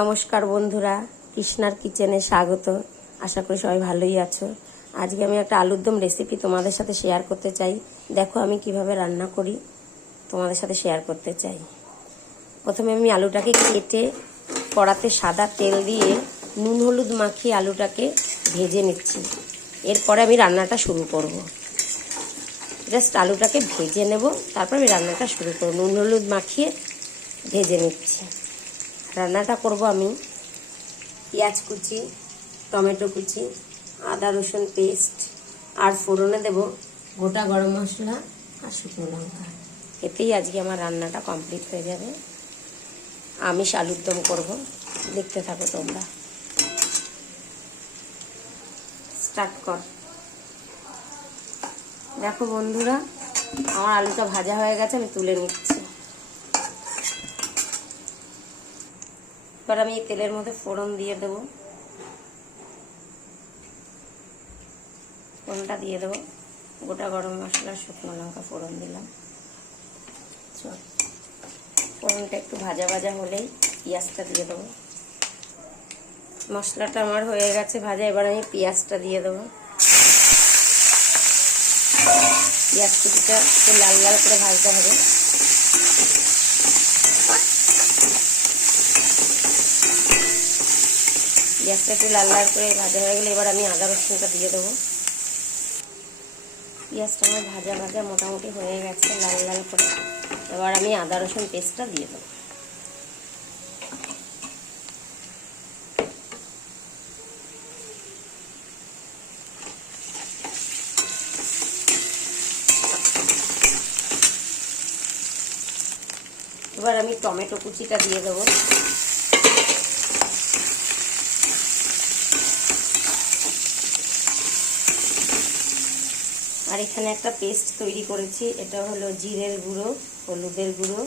নমস্কার বন্ধুরা, কৃষ্ণার কিচেনে স্বাগত। আশা করি সবাই ভালোই আছো। আজকে আমি একটা আলুর দম রেসিপি তোমাদের সাথে শেয়ার করতে চাই। দেখো আমি কীভাবে রান্না করি, তোমাদের সাথে শেয়ার করতে চাই। প্রথমে আমি আলুটাকে কেটে কড়াতে সাদা তেল দিয়ে নুন হলুদ মাখিয়ে আলুটাকে ভেজে নিচ্ছি। এরপরে আমি রান্নাটা শুরু করব। জাস্ট আলুটাকে ভেজে নেব, তারপর আমি রান্নাটা শুরু করব। নুন হলুদ মাখিয়ে ভেজে নিচ্ছি। রান্নাটা করব আমি। পেঁয়াজ কুচি, টমেটো কুচি, আদা, রসুন পেস্ট আর ফোড়নে দেব গোটা গরম মশলা আর শুকনো লঙ্কা। এতেই আজকে আমার রান্নাটা কমপ্লিট হয়ে যাবে। আমিষ আলুর দম করব। দেখতে থাকো তোমরা। স্টার্ট কর। দেখো বন্ধুরা, আমার আলুটা ভাজা হয়ে গেছে, আমি তুলে নিচ্ছি। এবার আমি এই তেলের মধ্যে ফোড়ন দিয়ে দেবো। ফোড়নটা দিয়ে দেবো। গোটা গরম মশলা, শুকনো লঙ্কা ফোড়ন দিলাম। ফোড়নটা একটু ভাজা ভাজা হলেই পেঁয়াজটা দিয়ে দেবো। মশলাটা আমার হয়ে গেছে ভাজা, এবার আমি পেঁয়াজটা দিয়ে দেবো। পেঁয়াজ কুচিটা একটু লাল লাল করে ভাজতে হবে। পেঁয়াজটা একটু লাল লাল করে ভাজা হয়ে গেলে এবার আমি আদা রসুনটা দিয়ে দেবো। পেঁয়াজটা আমার ভাজা ভাজা মোটামুটি হয়ে গেছে লাল লাল করে। এবার আমি আদা রসুন পেস্টটা দিয়ে দেবো। এবার আমি টমেটো কুচিটা দিয়ে দেবো। আর এখানে একটা পেস্ট তৈরি করেছি। এটা হলো জিরের গুঁড়ো, হলুদের গুঁড়ো,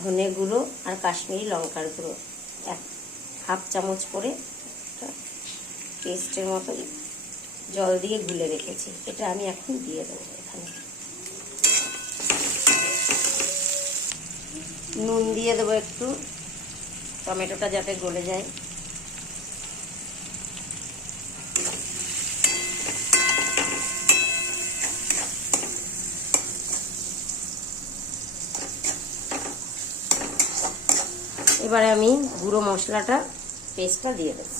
ধনে গুঁড়ো আর কাশ্মীরি লঙ্কার গুঁড়ো। এক হাফ চামচ করে পেস্টের মতো জল দিয়ে গুলে রেখেছি। এটা আমি এখন দিয়ে দেবো এখানে। নুন দিয়ে দেবো একটু। টমেটোটা যাতে গলে যায়। এবারে আমি গুঁড়ো মশলাটা, পেস্টটা দিয়ে দেবো।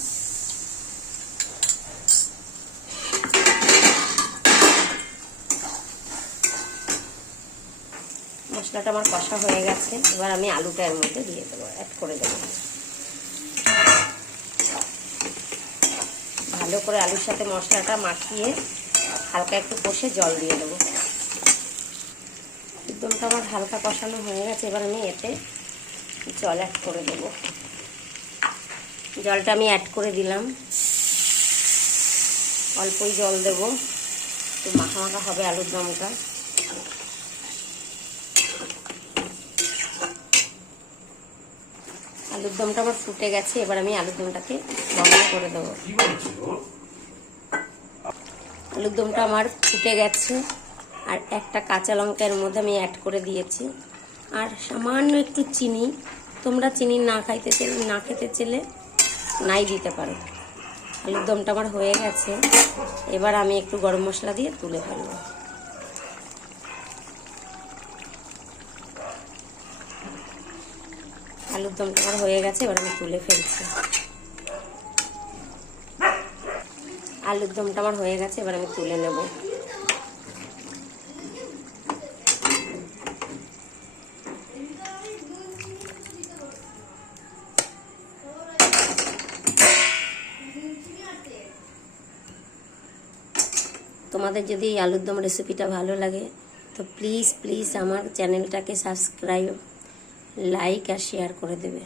মশলাটা আমার কষা হয়ে গেছে। এবার আমি আলুটা এর মধ্যে দিয়ে দেবো অ্যাড করে দেবো। ভালো করে আলুর সাথে মশলাটা মাখিয়ে হালকা একটু কষে জল দিয়ে দেবো। একদমটা আমার হালকা কষানো হয়ে গেছে। এবার আমি এতে জল অ্যাড করে দেব। জলটা আমি অ্যাড করে দিলাম। অল্পই জল দেব। একটু মাখা মাখা হবে আলুর দমটা। আলুর দমটা আমার ফুটে গেছে এবার আমি আলুর দমটাকে বন্ধ করে দেবো। আলুর দমটা আমার ফুটে গেছে আর একটা কাঁচা লঙ্কার মধ্যে আমি অ্যাড করে দিয়েছি। আর সামান্য একটু চিনি, তোমরা চিনি না খাইতে চাইলে না খেতে চেলে নাই দিতে পারো। আলুর দমটা আমার হয়ে গেছে। এবার আমি একটু গরম মশলা দিয়ে তুলে ফেলব। আলুর দমটা আমার হয়ে গেছে, এবার আমি তুলে ফেলছি। আলুর দমটা আমার হয়ে গেছে, এবার আমি তুলে নেব। তোমাদের যদি এই আলুর দম রেসিপিটা ভালো লাগে, তো প্লিজ প্লিজ আমার চ্যানেলটাকে সাবস্ক্রাইব লাইক আর শেয়ার করে দেবে।